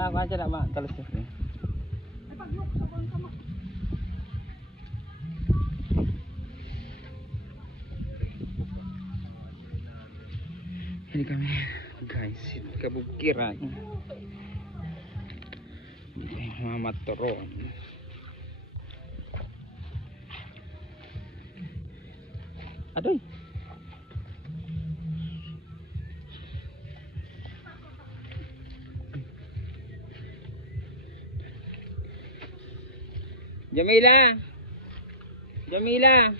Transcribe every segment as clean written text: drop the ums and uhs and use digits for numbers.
Wala dyan na talas ko. Ini kami guys, kabukiran. Mama Toron. Aduh. Jamila. Jamila.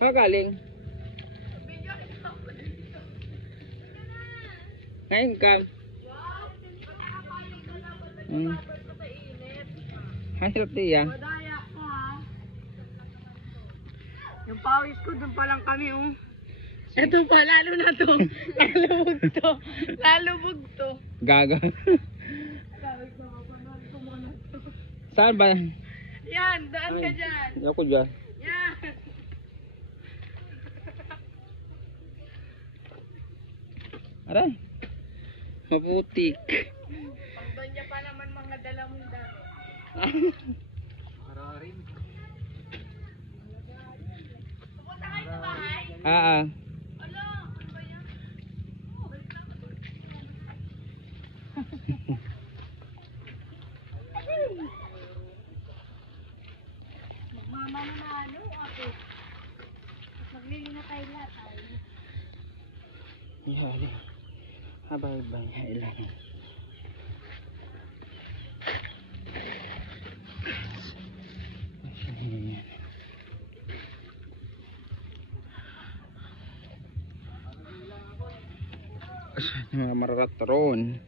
Saan galing? Ngayon ka. Hasirap diya. Yung pawis ko, doon pa lang kami, Ito pa, lalo na to. Lalubog to. Lalubog to. Gaga. Saan ba? Yan, daan ka dyan. Ako dyan. Yan. Aray. Maputik. Pang niya pa naman mga dalamong dami. Pupunta kayo sa bahay? Ah. Ano? Ano ba yan? Magmamanalo ako. Maglili na tayo lahat. Yari. Habay-bay. Ilan. Mga mararataron.